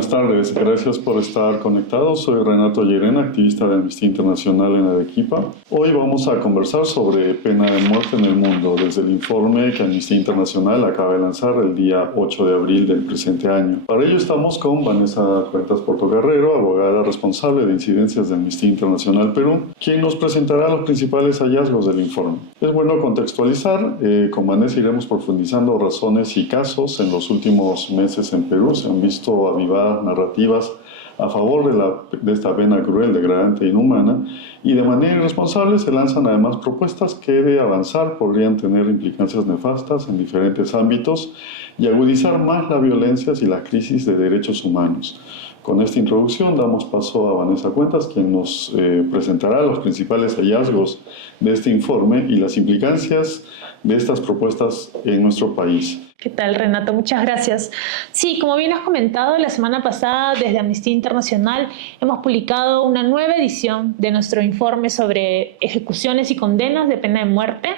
buenas tardes. Gracias por estar conectados. Soy Renato Llerena, activista de Amnistía Internacional en Arequipa. Hoy vamos a conversar sobre pena de muerte en el mundo, desde el informe que Amnistía Internacional acaba de lanzar el día 8 de abril del presente año. Para ello estamos con Vanessa Cuentas Portocarrero, abogada responsable de incidencias de Amnistía Internacional Perú, quien nos presentará los principales hallazgos del informe. Es bueno contextualizar. Con Vanessa iremos profundizando razones y casos. En los últimos meses en Perú se han visto avivadas narrativas a favor de esta pena cruel, degradante e inhumana, y de manera irresponsable se lanzan además propuestas que de avanzar podrían tener implicancias nefastas en diferentes ámbitos y agudizar más las violencias y la crisis de derechos humanos. Con esta introducción damos paso a Vanessa Cuentas, quien nos presentará los principales hallazgos de este informe y las implicancias de estas propuestas en nuestro país. ¿Qué tal, Renato? Muchas gracias. Sí, como bien has comentado, la semana pasada desde Amnistía Internacional hemos publicado una nueva edición de nuestro informe sobre ejecuciones y condenas de pena de muerte.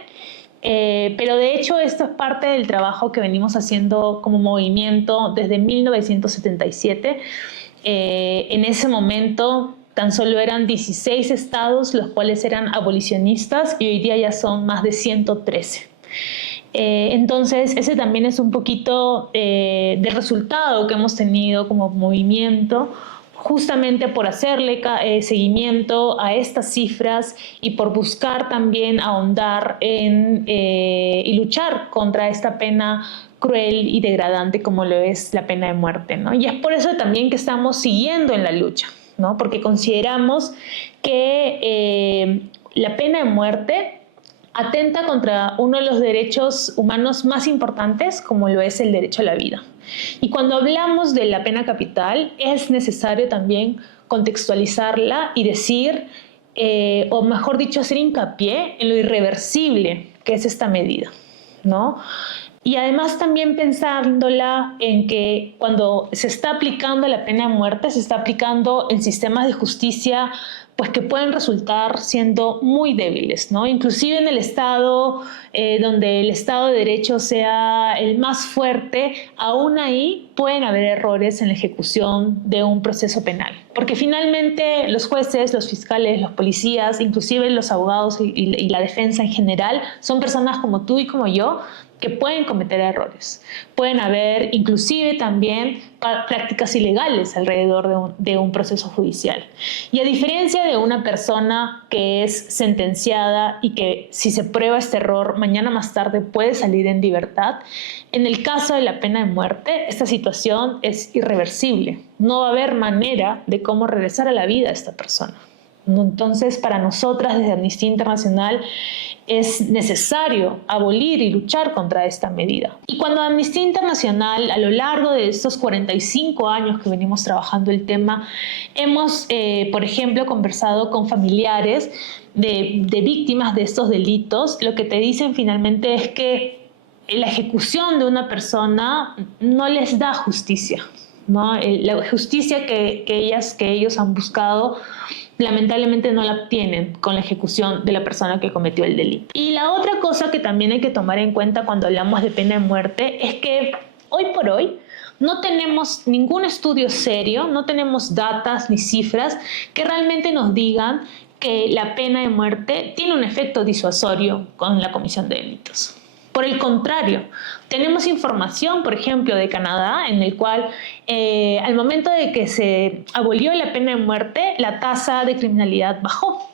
Pero de hecho esto es parte del trabajo que venimos haciendo como movimiento desde 1977. En ese momento tan solo eran 16 estados los cuales eran abolicionistas y hoy día ya son más de 113. Entonces ese también es un poquito de resultado que hemos tenido como movimiento, justamente por hacerle seguimiento a estas cifras y por buscar también ahondar y luchar contra esta pena cruel y degradante como lo es la pena de muerte, ¿no? Y es por eso también que estamos siguiendo en la lucha, ¿no? Porque consideramos que la pena de muerte atenta contra uno de los derechos humanos más importantes, como lo es el derecho a la vida. Y cuando hablamos de la pena capital, es necesario también contextualizarla y decir, o mejor dicho, hacer hincapié en lo irreversible que es esta medida, ¿no? Y además también pensándola en que cuando se está aplicando la pena de muerte, se está aplicando en sistemas de justicia pues que pueden resultar siendo muy débiles, ¿no? Inclusive en el Estado, donde el Estado de Derecho sea el más fuerte, aún ahí pueden haber errores en la ejecución de un proceso penal. Porque finalmente los jueces, los fiscales, los policías, inclusive los abogados y la defensa en general, son personas como tú y como yo, que pueden cometer errores. Pueden haber inclusive también prácticas ilegales alrededor de un proceso judicial. Y a diferencia de una persona que es sentenciada y que si se prueba este error, mañana más tarde puede salir en libertad, en el caso de la pena de muerte, esta situación es irreversible. No va a haber manera de cómo regresar a la vida a esta persona. Entonces, para nosotras desde Amnistía Internacional es necesario abolir y luchar contra esta medida. Y cuando Amnistía Internacional, a lo largo de estos 45 años que venimos trabajando el tema, hemos, por ejemplo, conversado con familiares de víctimas de estos delitos, lo que te dicen finalmente es que la ejecución de una persona no les da justicia, ¿no? La justicia que ellos han buscado lamentablemente no la obtienen con la ejecución de la persona que cometió el delito. Y la otra cosa que también hay que tomar en cuenta cuando hablamos de pena de muerte es que hoy por hoy no tenemos ningún estudio serio, no tenemos datas ni cifras que realmente nos digan que la pena de muerte tiene un efecto disuasorio con la comisión de delitos. Por el contrario, tenemos información, por ejemplo, de Canadá, en el cual al momento de que se abolió la pena de muerte, la tasa de criminalidad bajó,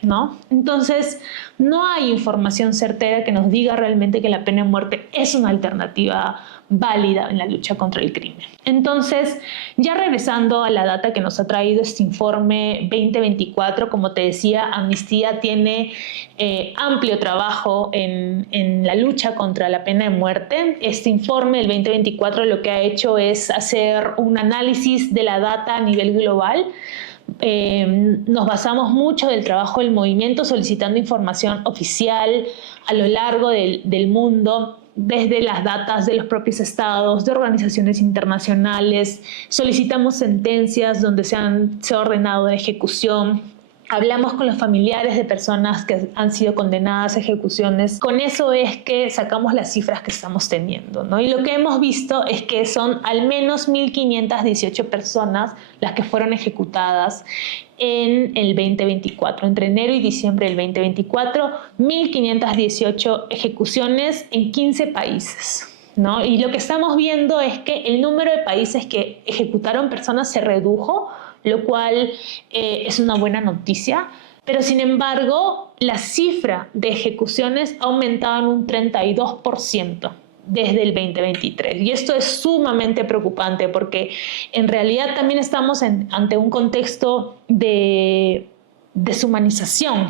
¿no? Entonces, no hay información certera que nos diga realmente que la pena de muerte es una alternativa válida en la lucha contra el crimen. Entonces, ya regresando a la data que nos ha traído este informe 2024, como te decía, Amnistía tiene amplio trabajo en la lucha contra la pena de muerte. Este informe del 2024 lo que ha hecho es hacer un análisis de la data a nivel global. Nos basamos mucho del trabajo del movimiento solicitando información oficial a lo largo del mundo, desde las datas de los propios estados, de organizaciones internacionales. Solicitamos sentencias donde se ha ordenado la ejecución hablamos con los familiares de personas que han sido condenadas a ejecuciones. Con eso es que sacamos las cifras que estamos teniendo, ¿no? Y lo que hemos visto es que son al menos 1.518 personas las que fueron ejecutadas en el 2024. Entre enero y diciembre del 2024, 1.518 ejecuciones en 15 países. ¿No? Y lo que estamos viendo es que el número de países que ejecutaron personas se redujo, lo cual es una buena noticia, pero sin embargo la cifra de ejecuciones ha aumentado en un 32% desde el 2023. Y esto es sumamente preocupante porque en realidad también estamos ante un contexto de deshumanización,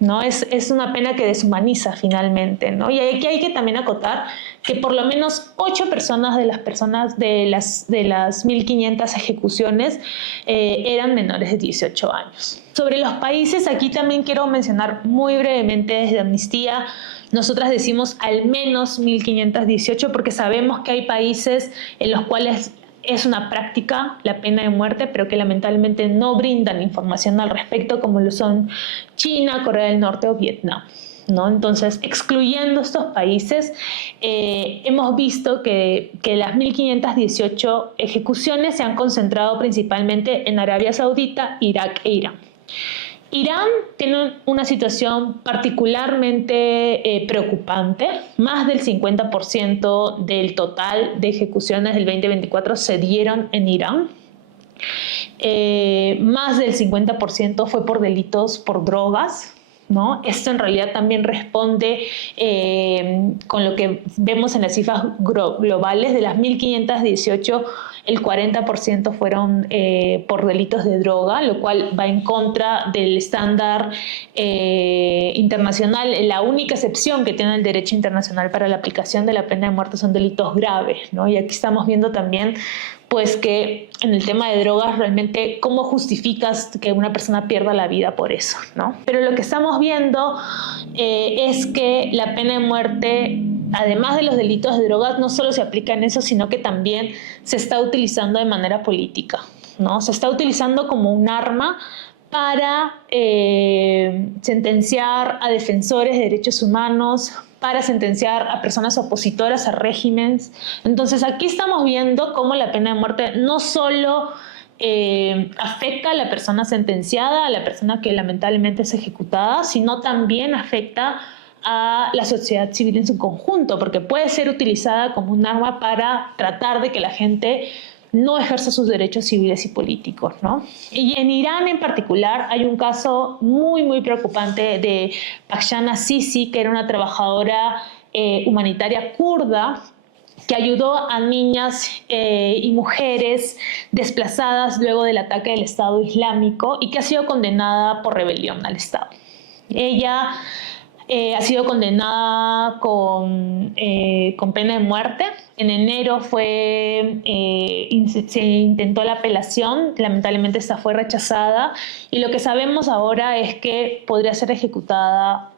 ¿no? Es una pena que deshumaniza finalmente, ¿no? Y aquí hay que también acotar que por lo menos 8 personas de las 1.500 ejecuciones eran menores de 18 años. Sobre los países, aquí también quiero mencionar muy brevemente desde Amnistía. Nosotras decimos al menos 1.518 porque sabemos que hay países en los cuales es una práctica la pena de muerte, pero que lamentablemente no brindan información al respecto, como lo son China, Corea del Norte o Vietnam, ¿no? Entonces, excluyendo estos países, hemos visto que las 1.518 ejecuciones se han concentrado principalmente en Arabia Saudita, Irak e Irán. Irán tiene una situación particularmente preocupante. Más del 50% del total de ejecuciones del 2024 se dieron en Irán. Más del 50% fue por delitos por drogas, ¿no? Esto en realidad también responde con lo que vemos en las cifras globales. De las 1.518, el 40% fueron por delitos de droga, lo cual va en contra del estándar internacional. La única excepción que tiene el derecho internacional para la aplicación de la pena de muerte son delitos graves, ¿no? Y aquí estamos viendo también pues que en el tema de drogas realmente cómo justificas que una persona pierda la vida por eso, ¿no? Pero lo que estamos viendo es que la pena de muerte, además de los delitos de drogas, no solo se aplica en eso, sino que también se está utilizando de manera política, ¿no? Se está utilizando como un arma para sentenciar a defensores de derechos humanos, para sentenciar a personas opositoras a regímenes. Entonces aquí estamos viendo cómo la pena de muerte no solo afecta a la persona sentenciada, a la persona que lamentablemente es ejecutada, sino también afecta a la sociedad civil en su conjunto, porque puede ser utilizada como un arma para tratar de que la gente no ejerza sus derechos civiles y políticos, ¿no? Y en Irán en particular hay un caso muy, muy preocupante de Pakshana Sisi, que era una trabajadora humanitaria kurda que ayudó a niñas y mujeres desplazadas luego del ataque del Estado Islámico y que ha sido condenada por rebelión al Estado. Ella ha sido condenada con pena de muerte. En enero se intentó la apelación, lamentablemente esta fue rechazada y lo que sabemos ahora es que podría ser ejecutada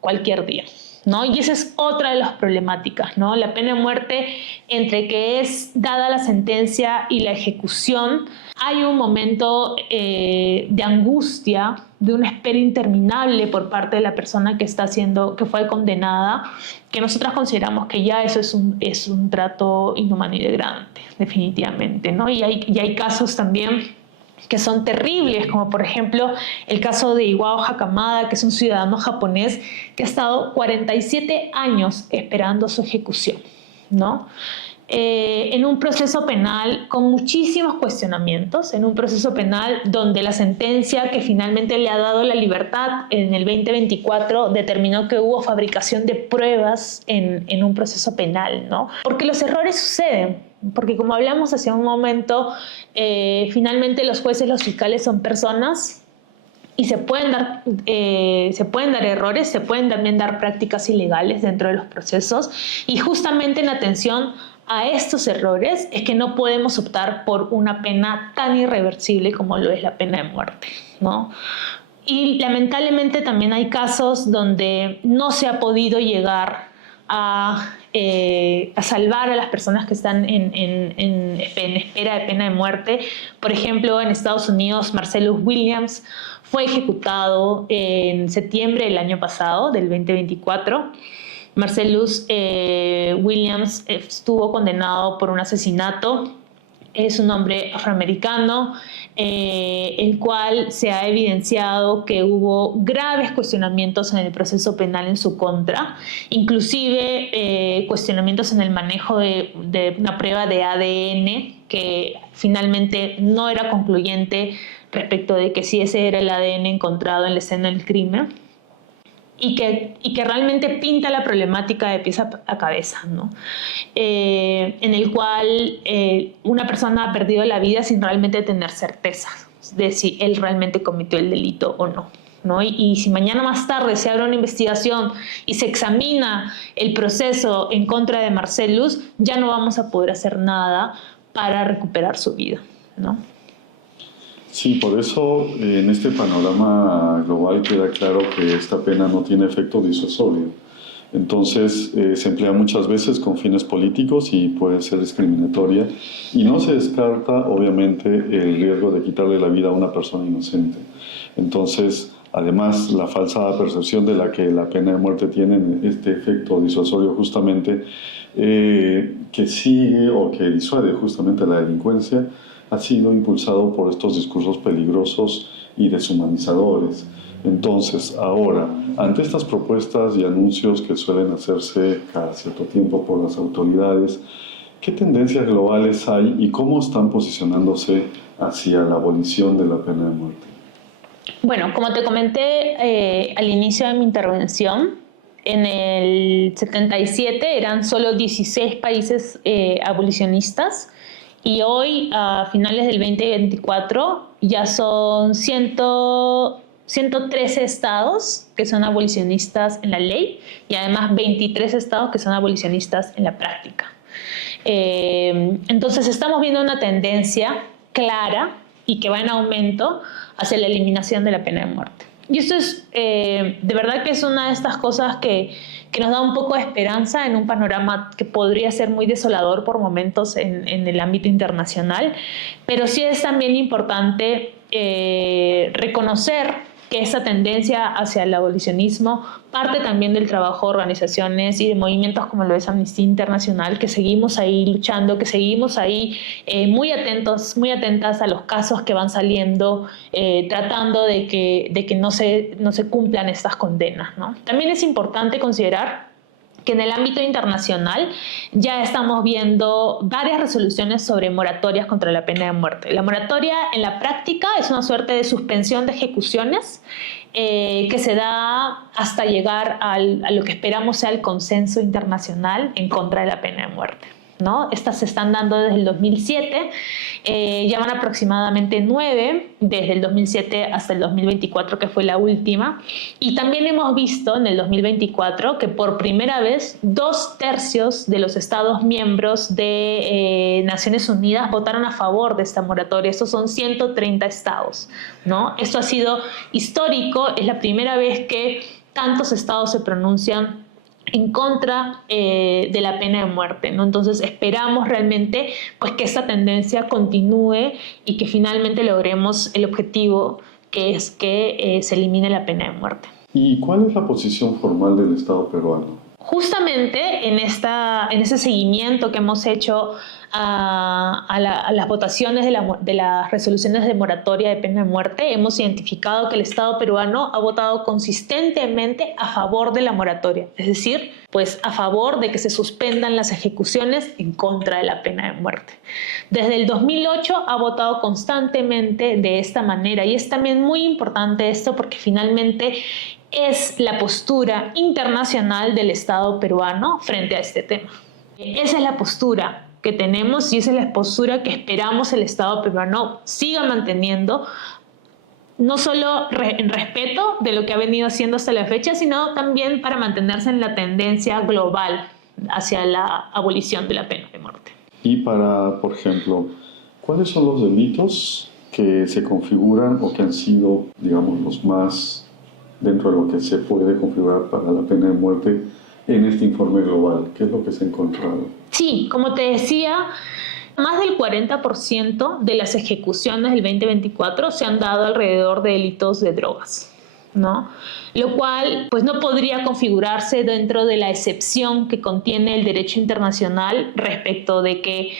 cualquier día, ¿no? Y esa es otra de las problemáticas, ¿no? La pena de muerte, entre que es dada la sentencia y la ejecución, hay un momento de angustia, de una espera interminable por parte de la persona que fue condenada, que nosotras consideramos que ya eso es un trato inhumano y degradante, definitivamente, ¿no? Y hay casos también que son terribles, como por ejemplo el caso de Iwao Hakamada, que es un ciudadano japonés que ha estado 47 años esperando su ejecución, ¿no? En un proceso penal con muchísimos cuestionamientos, en un proceso penal donde la sentencia que finalmente le ha dado la libertad en el 2024 determinó que hubo fabricación de pruebas en un proceso penal, ¿no? Porque los errores suceden, porque como hablamos hace un momento, finalmente los jueces, los fiscales son personas y se pueden dar errores, se pueden también dar prácticas ilegales dentro de los procesos y justamente en atención a estos errores es que no podemos optar por una pena tan irreversible como lo es la pena de muerte, ¿no? Y lamentablemente también hay casos donde no se ha podido llegar a salvar a las personas que están en espera de pena de muerte. Por ejemplo, en Estados Unidos, Marcellus Williams fue ejecutado en septiembre del año pasado, del 2024. Marcellus Williams estuvo condenado por un asesinato. Es un hombre afroamericano, el cual se ha evidenciado que hubo graves cuestionamientos en el proceso penal en su contra, inclusive cuestionamientos en el manejo de una prueba de ADN que finalmente no era concluyente respecto de que si ese era el ADN encontrado en la escena del crimen. Y que realmente pinta la problemática de pies a cabeza, ¿no? En el cual una persona ha perdido la vida sin realmente tener certeza de si él realmente cometió el delito o no, ¿no? Y si mañana más tarde se abre una investigación y se examina el proceso en contra de Marcellus, ya no vamos a poder hacer nada para recuperar su vida, ¿no? Sí, por eso en este panorama global queda claro que esta pena no tiene efecto disuasorio. Entonces se emplea muchas veces con fines políticos y puede ser discriminatoria. Y no se descarta, obviamente, el riesgo de quitarle la vida a una persona inocente. Entonces, además, la falsa percepción de la que la pena de muerte tiene este efecto disuasorio justamente, que sigue o que disuade justamente la delincuencia, ha sido impulsado por estos discursos peligrosos y deshumanizadores. Entonces, ahora, ante estas propuestas y anuncios que suelen hacerse cada cierto tiempo por las autoridades, ¿qué tendencias globales hay y cómo están posicionándose hacia la abolición de la pena de muerte? Bueno, como te comenté al inicio de mi intervención, en el 77 eran solo 16 países abolicionistas. Y hoy, a finales del 2024, ya son 113 estados que son abolicionistas en la ley y además 23 estados que son abolicionistas en la práctica. Entonces estamos viendo una tendencia clara y que va en aumento hacia la eliminación de la pena de muerte. Y esto es, de verdad que es una de estas cosas que nos da un poco de esperanza en un panorama que podría ser muy desolador por momentos en el ámbito internacional, pero sí es también importante reconocer que esa tendencia hacia el abolicionismo parte también del trabajo de organizaciones y de movimientos como lo es Amnistía Internacional, que seguimos ahí luchando, que seguimos ahí muy atentas a los casos que van saliendo, tratando de que no se cumplan estas condenas, ¿no? También es importante considerar que en el ámbito internacional ya estamos viendo varias resoluciones sobre moratorias contra la pena de muerte. La moratoria en la práctica es una suerte de suspensión de ejecuciones que se da hasta llegar a lo que esperamos sea el consenso internacional en contra de la pena de muerte, ¿no? Estas se están dando desde el 2007, ya van aproximadamente 9 desde el 2007 hasta el 2024, que fue la última. Y también hemos visto en el 2024 que por primera vez 2/3 de los estados miembros de Naciones Unidas votaron a favor de esta moratoria. Estos son 130 estados, ¿no? Esto ha sido histórico, es la primera vez que tantos estados se pronuncian en contra de la pena de muerte, ¿no? Entonces esperamos realmente pues, que esta tendencia continúe y que finalmente logremos el objetivo, que es que se elimine la pena de muerte. ¿Y cuál es la posición formal del Estado peruano? Justamente en ese seguimiento que hemos hecho a las votaciones de las resoluciones de moratoria de pena de muerte, hemos identificado que el Estado peruano ha votado consistentemente a favor de la moratoria, es decir, pues a favor de que se suspendan las ejecuciones en contra de la pena de muerte. Desde el 2008 ha votado constantemente de esta manera y es también muy importante esto porque finalmente es la postura internacional del Estado peruano frente a este tema. Esa es la postura que tenemos y esa es la postura que esperamos el Estado peruano siga manteniendo, no solo en respeto de lo que ha venido haciendo hasta la fecha, sino también para mantenerse en la tendencia global hacia la abolición de la pena de muerte. Y para, por ejemplo, ¿cuáles son los delitos que se configuran o que han sido, digamos, los más dentro de lo que se puede configurar para la pena de muerte en este informe global? ¿Qué es lo que se ha encontrado? Sí, como te decía, Más del 40% de las ejecuciones del 2024 se han dado alrededor de delitos de drogas, ¿no? Lo cual pues no podría configurarse dentro de la excepción que contiene el derecho internacional respecto de que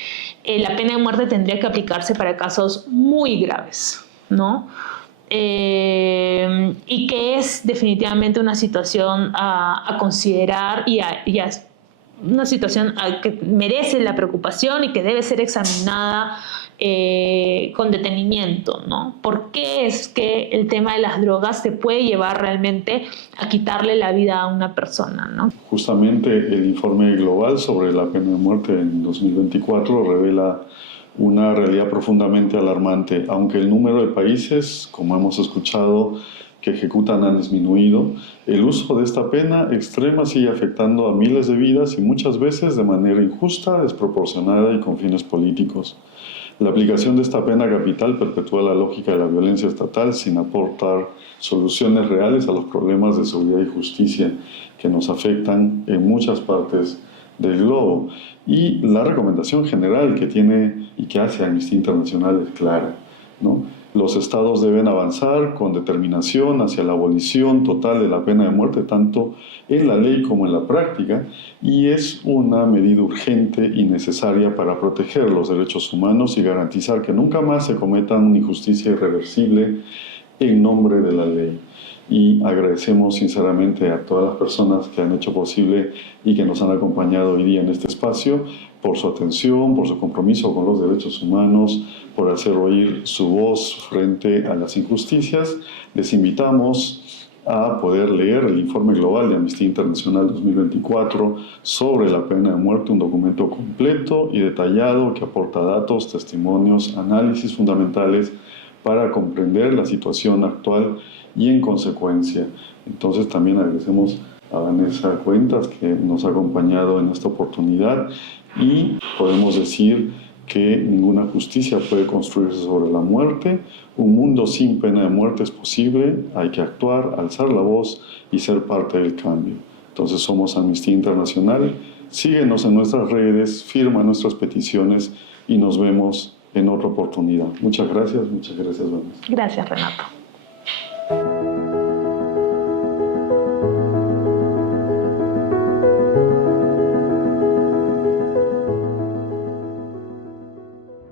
la pena de muerte tendría que aplicarse para casos muy graves, ¿no? Y que es definitivamente una situación a considerar y una situación que merece la preocupación y que debe ser examinada con detenimiento, ¿no? ¿Por qué es que el tema de las drogas te puede llevar realmente a quitarle la vida a una persona, ¿no? Justamente el informe global sobre la pena de muerte en 2024 revela una realidad profundamente alarmante. Aunque el número de países, como hemos escuchado, que ejecutan han disminuido, el uso de esta pena extrema sigue afectando a miles de vidas y muchas veces de manera injusta, desproporcionada y con fines políticos. La aplicación de esta pena capital perpetúa la lógica de la violencia estatal sin aportar soluciones reales a los problemas de seguridad y justicia que nos afectan en muchas partes del globo. Y la recomendación general que tiene y que hace Amnistía Internacional es clara, ¿no? Los estados deben avanzar con determinación hacia la abolición total de la pena de muerte, tanto en la ley como en la práctica, y es una medida urgente y necesaria para proteger los derechos humanos y garantizar que nunca más se cometa una injusticia irreversible en nombre de la ley. Y agradecemos sinceramente a todas las personas que han hecho posible y que nos han acompañado hoy día en este espacio por su atención, por su compromiso con los derechos humanos, por hacer oír su voz frente a las injusticias. Les invitamos a poder leer el informe global de Amnistía Internacional 2024 sobre la pena de muerte, un documento completo y detallado que aporta datos, testimonios, análisis fundamentales para comprender la situación actual y en consecuencia. Entonces también agradecemos a Vanessa Cuentas que nos ha acompañado en esta oportunidad y podemos decir que ninguna justicia puede construirse sobre la muerte. Un mundo sin pena de muerte es posible, hay que actuar, alzar la voz y ser parte del cambio. Entonces somos Amnistía Internacional, síguenos en nuestras redes, firma nuestras peticiones y nos vemos en otra oportunidad. Muchas gracias, Vanessa. Gracias, Renato.